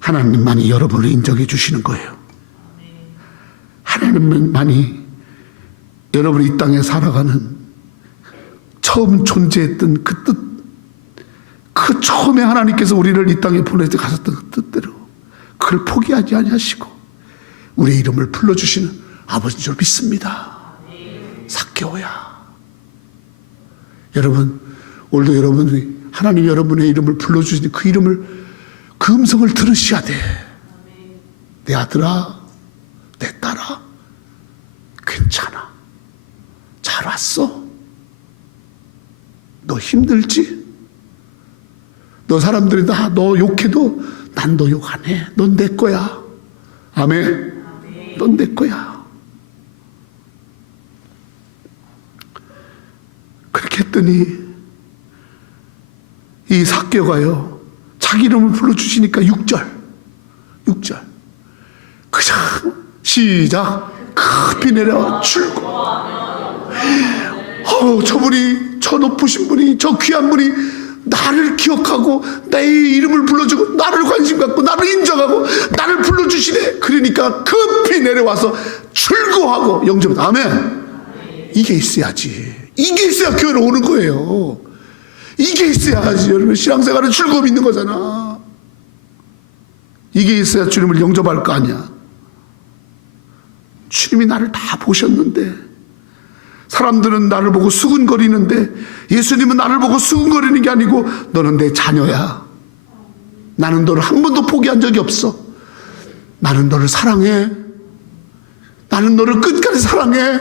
하나님만이 여러분을 인정해 주시는 거예요. 하나님만이 여러분이 이 땅에 살아가는 처음 존재했던 그 뜻, 그 처음에 하나님께서 우리를 이 땅에 보내서 가셨던 그 뜻대로 그걸 포기하지 아니하시고 우리의 이름을 불러주시는 아버지인 줄 믿습니다. 삭개오야. 여러분 오늘도 여러분이 하나님이 여러분의 이름을 불러주시니 그 이름을 그 음성을 들으셔야 돼. 내 아들아 내 딸아 괜찮아 잘 왔어. 너 힘들지? 너 사람들이 너 욕해도 난 너 욕 안 해. 넌 내 거야. 아멘. 넌 내 거야. 그렇게 했더니 이 삭개오가요 자기 이름을 불러주시니까 6절 그냥 시작. 급히 내려 출고. 저분이 저 높으신 분이 저 귀한 분이 나를 기억하고 내 이름을 불러주고 나를 관심 갖고 나를 인정하고 나를 불러주시네. 그러니까 급히 내려와서 출고하고 영접을. 아멘. 이게 있어야지. 이게 있어야 교회로 오는 거예요. 이게 있어야지 여러분 신앙생활은 즐거움이 있는 거잖아. 이게 있어야 주님을 영접할 거 아니야. 주님이 나를 다 보셨는데 사람들은 나를 보고 수근거리는데 예수님은 나를 보고 수근거리는 게 아니고 너는 내 자녀야. 나는 너를 한 번도 포기한 적이 없어. 나는 너를 사랑해. 나는 너를 끝까지 사랑해.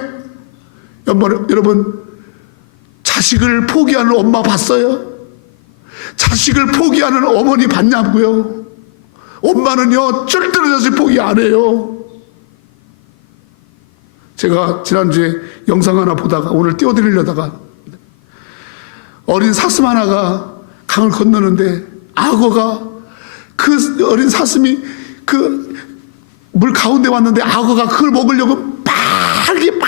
여러분 자식을 포기하는 엄마 봤어요? 자식을 포기하는 어머니 봤냐고요? 엄마는요 절대로 자식 포기 안 해요. 제가 지난주에 영상 하나 보다가 오늘 띄워드리려다가 어린 사슴 하나가 강을 건너는데 악어가 그 어린 사슴이 그 물 가운데 왔는데 악어가 그걸 먹으려고 빠르게 막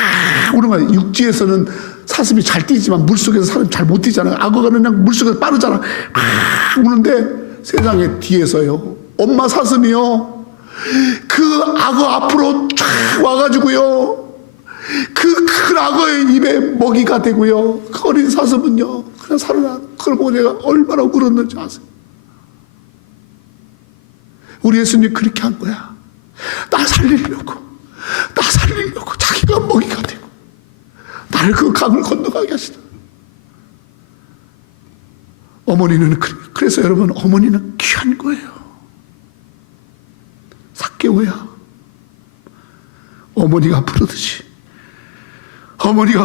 오는 거예요. 육지에서는 사슴이 잘 뛰지만 물속에서 사람이 잘 못 뛰잖아요. 악어가 그냥 물속에서 빠르잖아. 막 오는데 세상에 뒤에서요 엄마 사슴이요 그 악어 앞으로 쫙 와가지고요 그 큰 악어의 입에 먹이가 되고요. 그 어린 사슴은요 그냥 살아나. 그걸 보고 내가 얼마나 울었는지 아세요? 우리 예수님이 그렇게 한 거야. 나 살리려고 자기가 먹이가 되고 나를 그 강을 건너가게 하시다. 어머니는 그래서 여러분 어머니는 귀한 거예요. 삭개오야 어머니가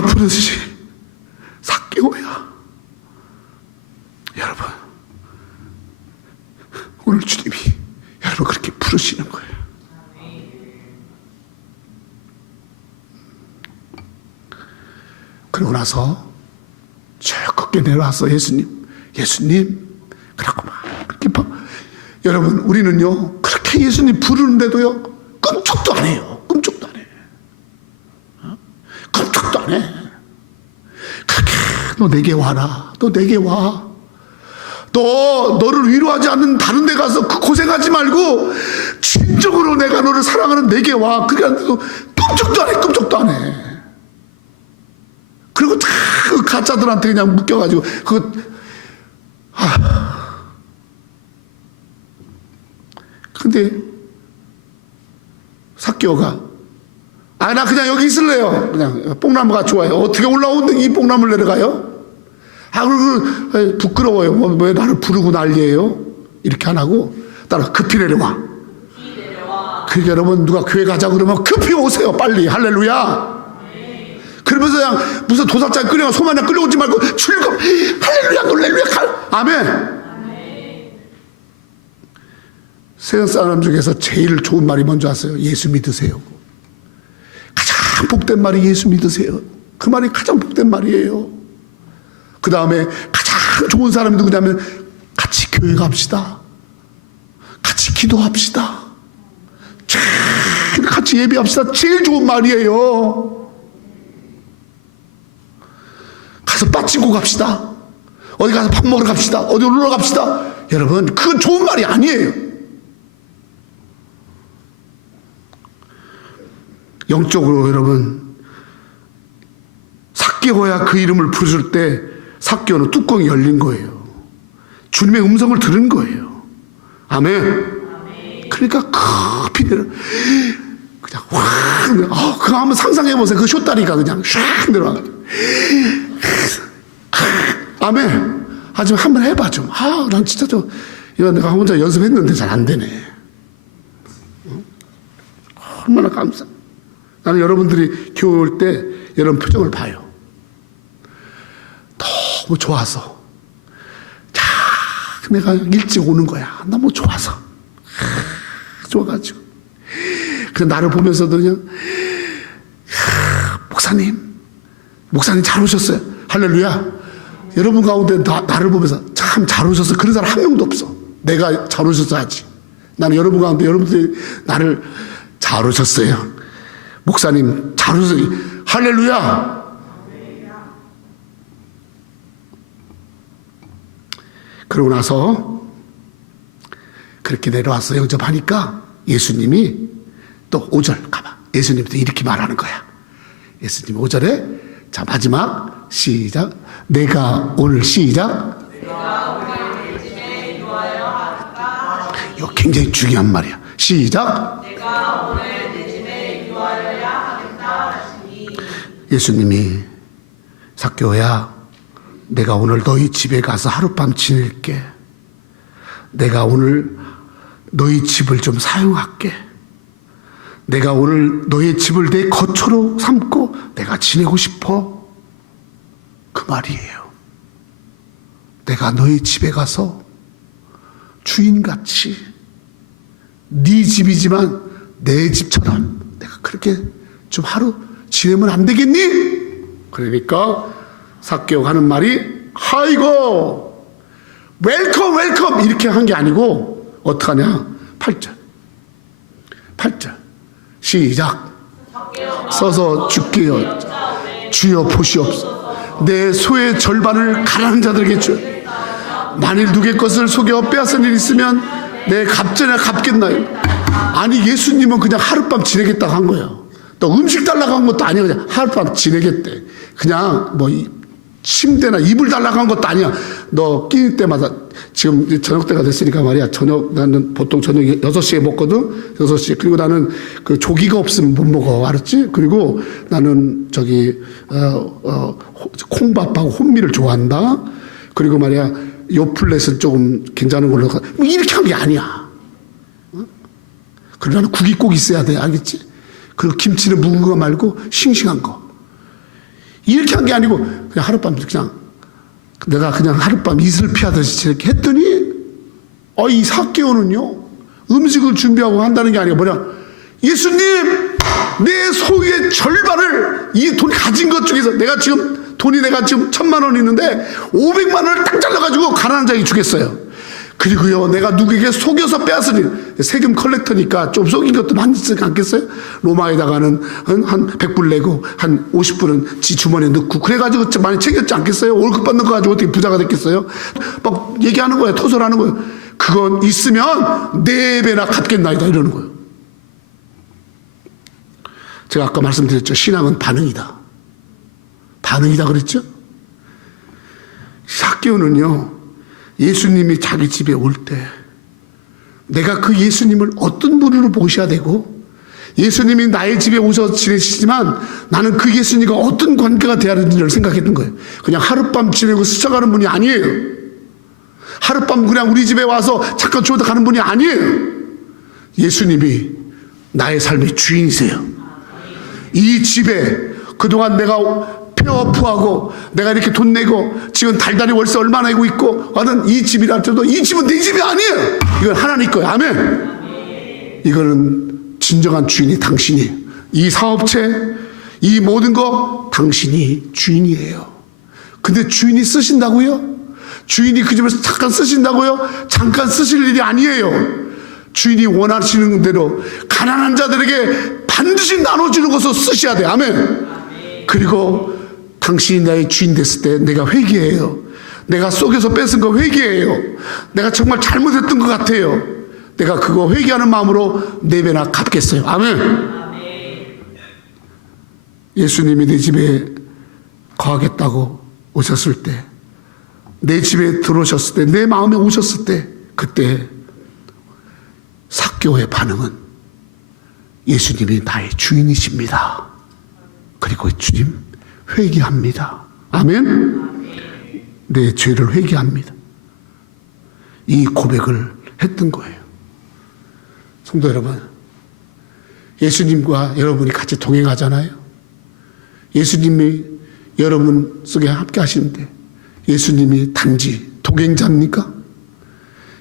부르듯이 삭개오야. 여러분 오늘 주님이 여러분 그렇게 부르시는 거예요. 그러고 나서 저 걷게 내려와서 예수님 그러고 막 그렇게 여러분 우리는요 그렇게 예수님 부르는데도요 끔찍도 안 해요. 끔찍도 안 해. 그렇게 너 내게 와라. 너 내게 와. 너 너를 위로하지 않는 다른 데 가서 그 고생하지 말고 진정으로 내가 너를 사랑하는 내게 와. 그래도 끔찍도 안 해. 끔찍도 안 해. 그리고 다 그 가짜들한테 그냥 묶여가지고 그거 근데 삭개오가 나 그냥 여기 있을래요. 그냥 뽕나무가 좋아요. 어떻게 올라오는데 이 뽕나무를 내려가요? 그리고 부끄러워요. 왜 나를 부르고 난리예요? 이렇게 안 하고 따라 급히 내려와. 그러니까 여러분 누가 교회 가자 그러면 급히 오세요. 빨리. 할렐루야. 그러면서 그냥 무슨 도살장 끌려 소마냥 끌려오지 말고 출금 할렐루야 놀렐루야 아멘. 세상 사람 중에서 제일 좋은 말이 뭔지 아세요? 예수 믿으세요. 가장 복된 말이 예수 믿으세요. 그 말이 가장 복된 말이에요. 그 다음에 가장 좋은 사람이 누구냐면 같이 교회 갑시다. 같이 기도합시다. 같이 예배합시다. 제일 좋은 말이에요. 가서 빠지고 갑시다. 어디 가서 밥 먹으러 갑시다. 어디 놀러 갑시다. 여러분 그건 좋은 말이 아니에요. 영적으로 여러분 삭개오야 그 이름을 부르실 때 삭개오는 뚜껑이 열린 거예요. 주님의 음성을 들은 거예요. 아멘. 그러니까 급히 내려 그냥 확 그거 한번 상상해 보세요. 그 쇼다리가 그냥 샥 내려와. 아멘. 하지만 한번 해봐 좀. 난 진짜 좀 이거 내가 혼자 연습했는데 잘 안 되네. 얼마나 감사. 나는 여러분들이 교회 올 때 여러분 표정을 봐요. 너무 좋아서. 자, 내가 일찍 오는 거야. 너무 좋아서. 좋아가지고. 그래서 나를 보면서도 그냥 목사님 잘 오셨어요. 할렐루야. 여러분 가운데 나를 보면서 참 잘 오셨어. 그런 사람 한 명도 없어. 내가 잘 오셨어 하지. 나는 여러분 가운데 여러분들이 나를 잘 오셨어요. 목사님 잘 오셨어요. 할렐루야. 그러고 나서 그렇게 내려와서 영접하니까 예수님이 또 5절 가봐. 예수님도 이렇게 말하는 거야. 예수님 5절에 자 마지막 시작. 내가 오늘 시작. 이거 굉장히 중요한 말이야. 시작. 내가 오늘 내 집에 유하여야 하겠다 하시니. 예수님이 삭개오야 내가 오늘 너희 집에 가서 하룻밤 지낼게. 내가 오늘 너희 집을 좀 사용할게. 내가 오늘 너의 집을 내 거처로 삼고 내가 지내고 싶어. 그 말이에요. 내가 너희 집에 가서 주인같이 네 집이지만 내 집처럼 내가 그렇게 좀 하루 지내면 안 되겠니? 그러니까 삭개오가 하는 말이 아이고 웰컴 이렇게 한 게 아니고 어떡하냐 8절 시작. 서서 죽게요. 주여 보시옵소서. 내 소의 절반을 가난한 자들에게 주. 만일 누구의 것을 속여 빼앗은 일 있으면 내 갚자냐 갚겠나요? 아니 예수님은 그냥 하룻밤 지내겠다고 한 거예요. 또 음식 달라고 한 것도 아니야. 그냥 하룻밤 지내겠대. 그냥 뭐 침대나 이불 달라고 한 것도 아니야. 너 끼니 때마다 지금 저녁 때가 됐으니까 말이야. 나는 보통 저녁 6시에 먹거든. 6시. 그리고 나는 그 조기가 없으면 못 먹어. 알았지? 그리고 나는 콩밥하고 혼미를 좋아한다. 그리고 말이야. 요플렛은 조금 괜찮은 걸로 뭐 이렇게 한 게 아니야. 그리고 나는 국이 꼭 있어야 돼. 알겠지? 그리고 김치는 묵은 거 말고 싱싱한 거. 이렇게 한 게 아니고 그냥 하룻밤 그냥 내가 그냥 하룻밤 이슬 피하듯이 이렇게 했더니 이 삭개오는요 음식을 준비하고 한다는 게 아니라 뭐냐 예수님 내 소유의 절반을 이 돈 가진 것 중에서 내가 지금 1,000만 원 있는데 500만 원을 딱 잘라가지고 가난한 자에게 주겠어요. 그리고요, 내가 누구에게 속여서 빼앗으니, 세금 컬렉터니까 좀 속인 것도 많지 않겠어요? 로마에다가는 한 100불 내고 한 50불은 지 주머니에 넣고 그래가지고 많이 챙겼지 않겠어요? 월급 받는 거 가지고 어떻게 부자가 됐겠어요? 막 얘기하는 거예요. 토설하는 거예요. 그건 있으면 4배나 갚겠나이다 이러는 거예요. 제가 아까 말씀드렸죠. 신앙은 반응이다. 반응이다 그랬죠? 삭개오는요, 예수님이 자기 집에 올 때 내가 그 예수님을 어떤 분으로 모셔야 되고, 예수님이 나의 집에 오셔서 지내시지만 나는 그 예수님과 어떤 관계가 돼야 되는지를 생각했던 거예요. 그냥 하룻밤 지내고 스쳐가는 분이 아니에요. 하룻밤 그냥 우리 집에 와서 잠깐 주워다 가는 분이 아니에요. 예수님이 나의 삶의 주인이세요. 이 집에 그동안 내가 폐업하고 내가 이렇게 돈 내고 지금 달달이 월세 얼마 내고 있고 하는 이 집이라 해도 이 집은 내 집이 아니에요. 이건 하나님 거예요. 아멘. 이거는 진정한 주인이 당신이에요. 이 사업체, 이 모든 거 당신이 주인이에요. 근데 주인이 쓰신다고요? 주인이 그 집에서 잠깐 쓰신다고요? 잠깐 쓰실 일이 아니에요. 주인이 원하시는 대로 가난한 자들에게 반드시 나눠주는 것을 쓰셔야 돼요. 아멘. 그리고 당신이 나의 주인 됐을 때 내가 회개해요. 내가 속여서 뺏은 거 회개해요. 내가 정말 잘못했던 것 같아요. 내가 그거 회개하는 마음으로 4배나 갚겠어요. 아멘. 예수님이 내 집에 거하겠다고 오셨을 때, 내 집에 들어오셨을 때, 내 마음에 오셨을 때, 그때 삭개오의 반응은 예수님이 나의 주인이십니다. 그리고 주님 회개합니다. 아멘. 내 죄를 회개합니다. 이 고백을 했던 거예요. 성도 여러분, 예수님과 여러분이 같이 동행하잖아요. 예수님이 여러분 속에 함께 하시는데 예수님이 단지 동행자입니까?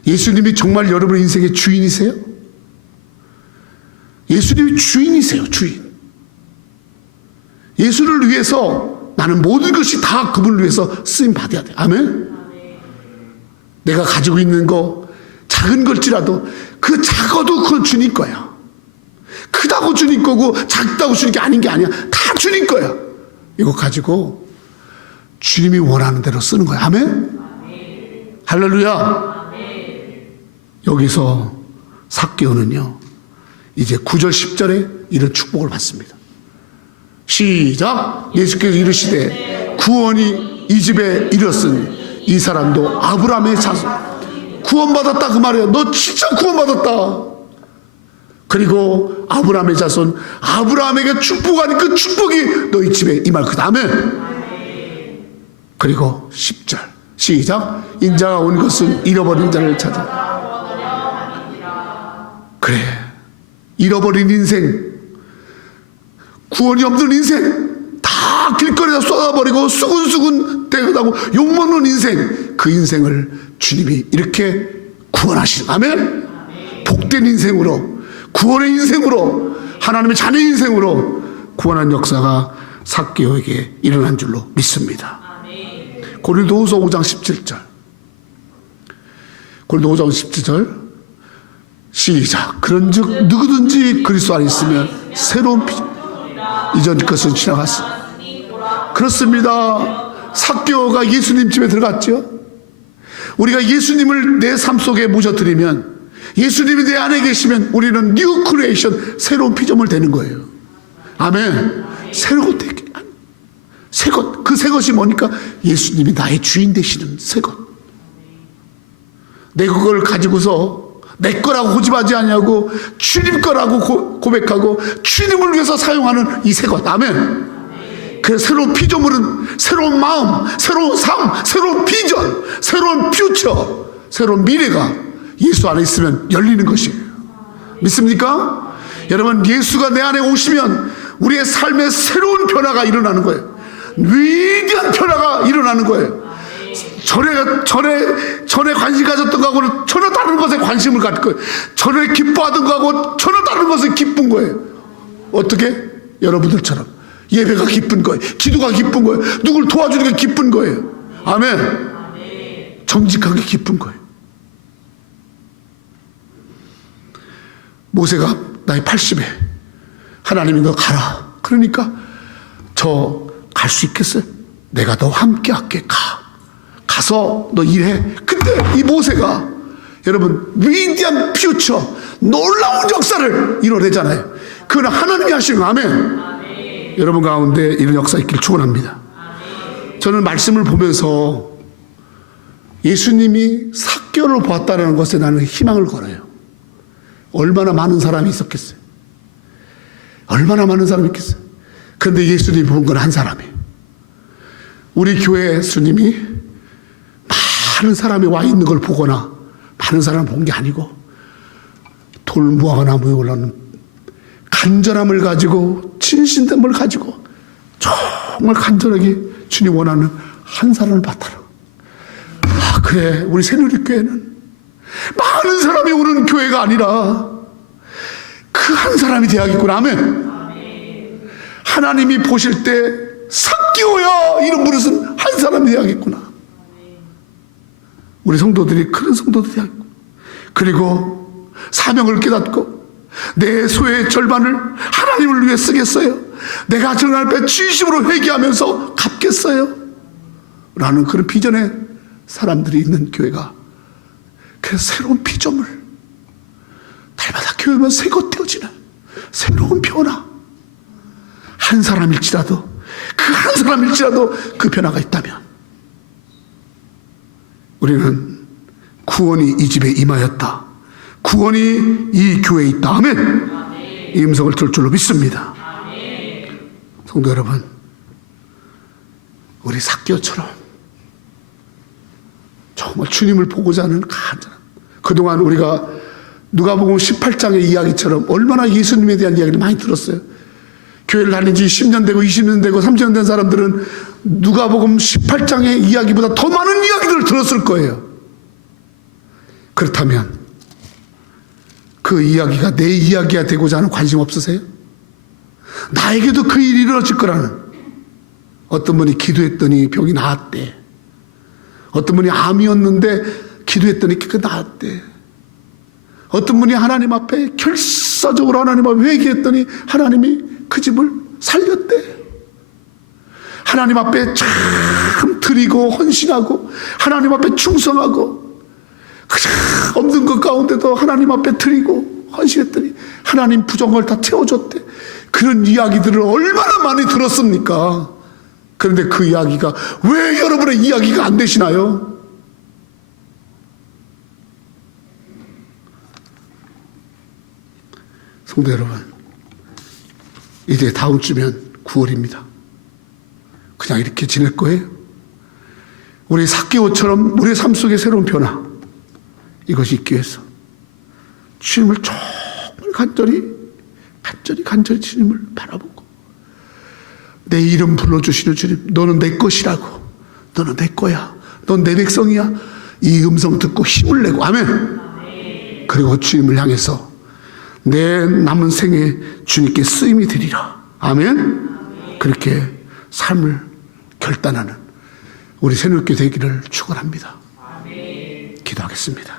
예수님이 정말 여러분 인생의 주인이세요? 예수님이 주인이세요. 주인. 예수를 위해서 나는 모든 것이 다 그분을 위해서 쓰임 받아야 돼. 아멘. 내가 가지고 있는 거 작은 걸지라도 그 작아도 그건 주님 거야. 크다고 주님 거고 작다고 주님 게 아닌 게 아니야. 다 주님 거야. 이거 가지고 주님이 원하는 대로 쓰는 거야. 아멘. 할렐루야. 여기서 삭개오는요, 이제 9절 10절에 이런 축복을 받습니다. 시작. 예수께서 이르시되 구원이 이 집에 이르렀으니 이 사람도 아브라함의 자손. 구원받았다 그 말이에요. 너 진짜 구원받았다. 그리고 아브라함의 자손, 아브라함에게 축복하니 그 축복이 너희 집에 임할 거다. 아멘. 그리고 10절 시작. 인자가 온 것은 잃어버린 자를 찾아. 그래, 잃어버린 인생, 구원이 없는 인생, 다 길거리에다 쏟아버리고 수군수군 대하고 욕먹는 인생, 그 인생을 주님이 이렇게 구원하시는, 아멘. 복된 인생으로, 구원의 인생으로, 하나님의 자녀 인생으로 구원한 역사가 삭개오에게 일어난 줄로 믿습니다. 고린도후서 5장 17절. 고린도 5장 17절 시작. 그런즉 누구든지 그리스도 안에 있으면 새로운 피조, 이전 것은 지나갔습니다. 그렇습니다. 삭개오가 예수님 집에 들어갔죠. 우리가 예수님을 내 삶 속에 모셔드리면, 예수님이 내 안에 계시면 우리는 뉴 크리에이션, 새로운 피조물 되는 거예요. 아멘. 새로운 되게 새 것. 그 새 것이 뭐니까 예수님이 나의 주인 되시는 새 것. 내 그걸 가지고서 내 거라고 고집하지 않냐고 주님 거라고 고백하고 주님을 위해서 사용하는 이 새 것. 아멘. 그 새로운 피조물은 새로운 마음, 새로운 삶, 새로운 비전, 새로운 퓨처, 새로운 미래가 예수 안에 있으면 열리는 것이에요. 믿습니까? 여러분, 예수가 내 안에 오시면 우리의 삶에 새로운 변화가 일어나는 거예요. 위대한 변화가 일어나는 거예요. 전에 관심 가졌던 거하고는 전혀 다른 것에 관심을 갖을 거예요. 전에 기뻐하던 거하고 전혀 다른 것에 기쁜 거예요. 어떻게? 여러분들처럼 예배가 기쁜 거예요. 기도가 기쁜 거예요. 누굴 도와주는 게 기쁜 거예요. 아멘. 정직하게 기쁜 거예요. 모세가 나이 80에 하나님이 너 가라. 그러니까 저 갈 수 있겠어요? 내가 너 함께 할게. 가서 너 일해. 근데 이 모세가 여러분 위대한 퓨처 놀라운 역사를 이뤄내잖아요. 그건 하나님이 하시는 거. 아멘. 여러분 가운데 이런 역사 있기를 축원합니다. 저는 말씀을 보면서 예수님이 삭개오를 보았다는 것에 나는 희망을 걸어요. 얼마나 많은 사람이 있었겠어요. 얼마나 많은 사람이 있겠어요. 그런데 예수님이 본 건 한 사람이에요. 우리 교회 스님이 많은 사람이 와 있는 걸 보거나 많은 사람을 본 게 아니고 돌무화과 나무에 올라오는 간절함을 가지고 진실됨을 가지고 정말 간절하게 주님 원하는 한 사람을 봤다라. 아, 그래, 우리 새누리교회는 많은 사람이 오는 교회가 아니라 그 한 사람이 되야겠구나. 아멘. 하나님이 보실 때 삭개오야 이런 부르는 한 사람이 되야겠구나. 우리 성도들이 그런 성도들이 되야겠고, 그리고 사명을 깨닫고 내 소의 절반을 하나님을 위해 쓰겠어요. 내가 정말 앞에 진심으로 회개하면서 갚겠어요. 라는 그런 비전의 사람들이 있는 교회가, 그래서 새로운 피조물, 날마다 교회만 새것 되어지는 새로운 변화. 한 사람일지라도, 그 한 사람일지라도 그 변화가 있다면 우리는 구원이 이 집에 임하였다. 구원이 이 교회에 있다. 아멘. 이 음성을 들을 줄로 믿습니다. 성도 여러분, 우리 삭개오처럼 정말 주님을 보고자 하는 간절한, 그동안 우리가 누가복음 18장의 이야기처럼 얼마나 예수님에 대한 이야기를 많이 들었어요. 교회를 다닌 지 10년 되고 20년 되고 30년 된 사람들은 누가복음 18장의 이야기보다 더 많은 이야기들을 들었을 거예요. 그렇다면 그 이야기가 내 이야기가 되고자 하는 관심 없으세요? 나에게도 그 일이 이루어질 거라는. 어떤 분이 기도했더니 병이 나았대. 어떤 분이 암이었는데 기도했더니 그게 나았대. 어떤 분이 하나님 앞에 결사적으로 하나님 앞에 회개했더니 하나님이 그 집을 살렸대. 하나님 앞에 참 드리고 헌신하고 하나님 앞에 충성하고 그냥 없는 것 가운데도 하나님 앞에 드리고 헌신했더니 하나님 부족을 다 채워줬대. 그런 이야기들을 얼마나 많이 들었습니까? 그런데 그 이야기가 왜 여러분의 이야기가 안 되시나요? 성도 여러분, 이제 다음 주면 9월입니다. 그냥 이렇게 지낼 거예요? 우리 삭개오처럼 우리의 삶 속에 새로운 변화, 이것이 있기 위해서 주님을 정말 간절히 주님을 바라보고 내 이름 불러주시는 주님, 너는 내 것이라고, 너는 내 거야, 넌 내 백성이야, 이 음성 듣고 힘을 내고, 아멘. 그리고 주님을 향해서 내 남은 생에 주님께 쓰임이 되리라. 아멘. 그렇게 삶을 결단하는 우리 새누리교회 되기를 축원합니다. 기도하겠습니다.